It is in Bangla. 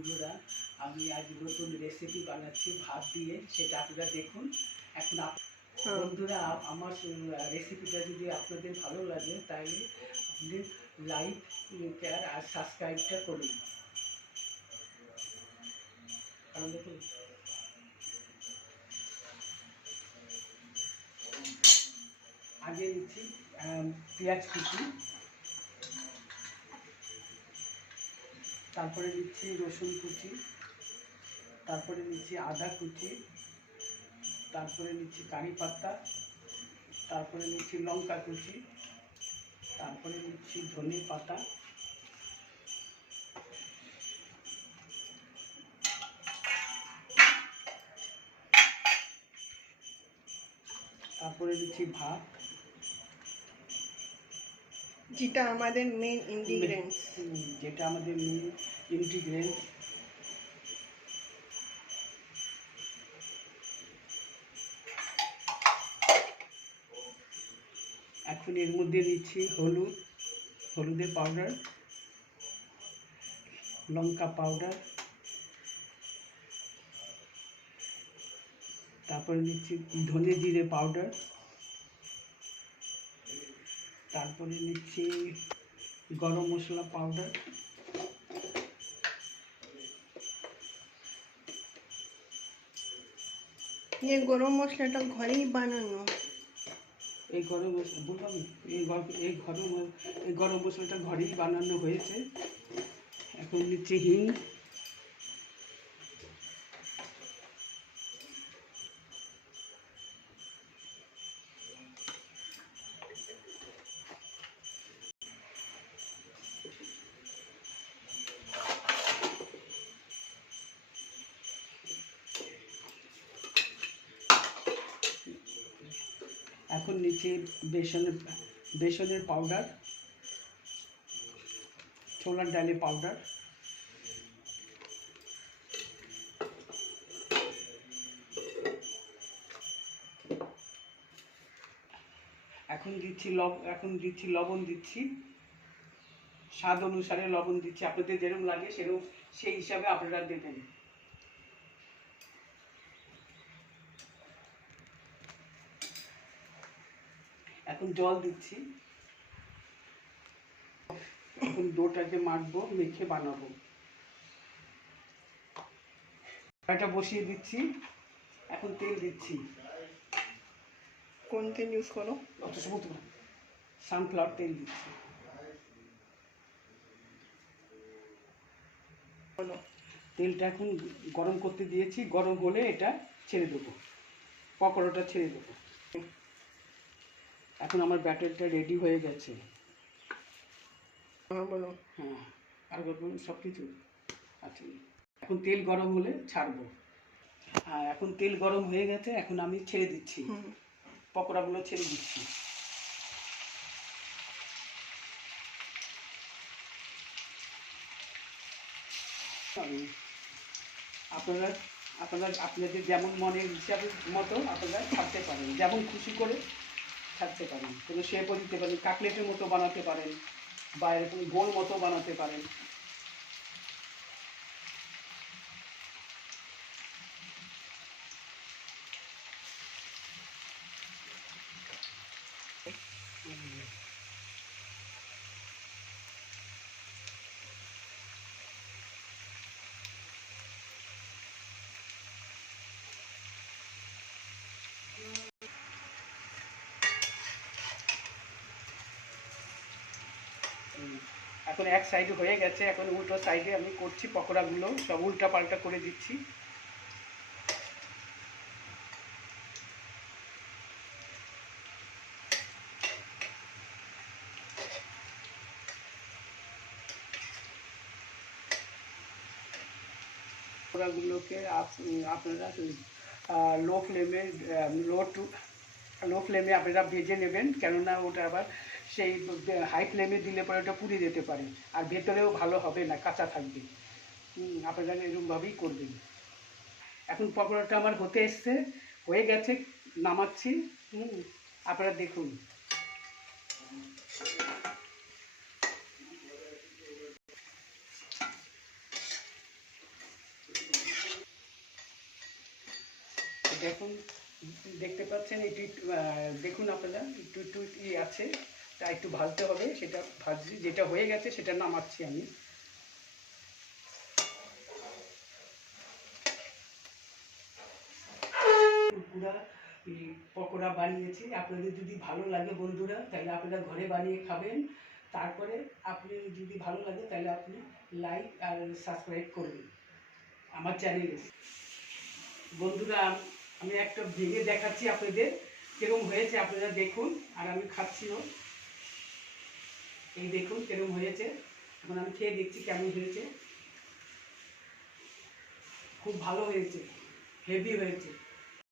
বন্ধুরা, আমি আজ নতুন রেসিপি বানাচ্ছি ভাত দিয়ে, সেটা আপনারা দেখুন। এখন বন্ধুরা, আমার রেসিপিটা যদি আপনাদের ভালো লাগে তাহলে আপনি লাইক, শেয়ার আর সাবস্ক্রাইবটা করুন। কারণ দেখুন, আগে নিচ্ছি পেঁয়াজ কুচি, তারপরে নিচ্ছি রসুন কুচি, তারপরে নিচ্ছি আদা কুচি, তারপরে নিচ্ছি কারি পাতা, তারপরে নিচ্ছি লঙ্কা কুচি, তারপরে নিচ্ছি ধনে পাতা, তারপরে দিচ্ছি ভাত, যেটা আমাদের মেন ইনগ্রিডিয়েন্টস। এখন এর মধ্যে দিচ্ছি হলুদের পাউডার, লঙ্কা পাউডার, তারপরে নিচ্ছি ধনে জিরে পাউডার, তারপরে নিচ্ছি গরম মশলা পাউডার, এই গরম মশলাটা ঘরেই বানানো। এই গরম মশলা বললাম, এই গরম মশলাটা ঘরেই বানানো হয়েছে। এখন নিচ্ছি হিং, এখন নিচ্ছি বেসনের পাউডার, ছোলার ডালের পাউডার, এখন দিচ্ছি লবণ দিচ্ছি, স্বাদ অনুসারে লবণ দিচ্ছি। আপনাদের যেরকম লাগে সেরকম সেই হিসাবে আপনারা দেবেন। এখন জল দিচ্ছি। এখন ডোটাকে মাখবো, মেখে বানাবো। কড়াইটা বসিয়ে দিচ্ছি, এখন তেল দিচ্ছি। কোন তেল ইউজ করো? অত সময় সানফ্লাওয়ার তেল দিচ্ছি। তেলটা এখন গরম করতে দিয়েছি, গরম হলে এটা ছেড়ে দেবো, পকোড়াটা ছেড়ে দেবো। এখন আমার ব্যাটারটা রেডি হয়ে গেছে। বলো। হ্যাঁ, আর সব কিছু আচ্ছা। এখন তেল গরম হলে ছাড়বো। হ্যাঁ, এখন তেল গরম হয়ে গেছে, এখন আমি ছেড়ে দিচ্ছি, পকোড়াগুলো ছেড়ে দিচ্ছি। আপনাদের যেমন মনের হিসাবে মতো আপনারা ছাড়তে পারেন, যেমন খুশি করে ছাড়তে পারেন। কোনো শেপও দিতে পারেন, কাটলেটের মতো বানাতে পারেন, বা এরকম গোল মতো বানাতে পারেন। এখন এক সাইডে হয়ে গেছে, এখন উল্টো সাইডে আমি করছি পকোড়াগুলো, সব উল্টা পাল্টা করে দিচ্ছি। পকোড়াগুলোকে আপনারা লো ফ্লেমে আপনারা ভেজে নেবেন, কেননা ওটা আবার সেই হাই ফ্লেমে দিলে পরে ওটা পুড়ে যেতে পারে, আর ভেতরেও ভালো হবে না, কাঁচা থাকবে। আপনারা এরকমভাবেই করবেন। এখন পকোড়াটা আমার হয়ে গেছে, নামাচ্ছি। আপনারা দেখুন। দেখুন, দেখতে পাচ্ছেন এটি দেখুন আপনারা একটু একটু আছে, তা একটু ভাজতে হবে, সেটা ভাজি, যেটা হয়ে গেছে সেটা নামাচ্ছি আমি। পুরা পকোড়া বানিয়েছি, আপনাদের যদি ভালো লাগে বন্ধুরা তাহলে আপনারা ঘরে বানিয়ে খাবেন। তারপরে আপনি যদি ভালো লাগে তাহলে আপনি লাইক আর সাবস্ক্রাইব করবেন আমার চ্যানেলে। বন্ধুরা আমি একটা ভেঙে দেখাচ্ছি আপনাদের কিরকম হয়েছে, আপনারা দেখুন। আর আমি খাচ্ছিও, এই দেখুন কিরকম হয়েছে। এখন আমি খেয়ে দেখছি কেমন হয়েছে। খুব ভালো হয়েছে, হেভি হয়েছে।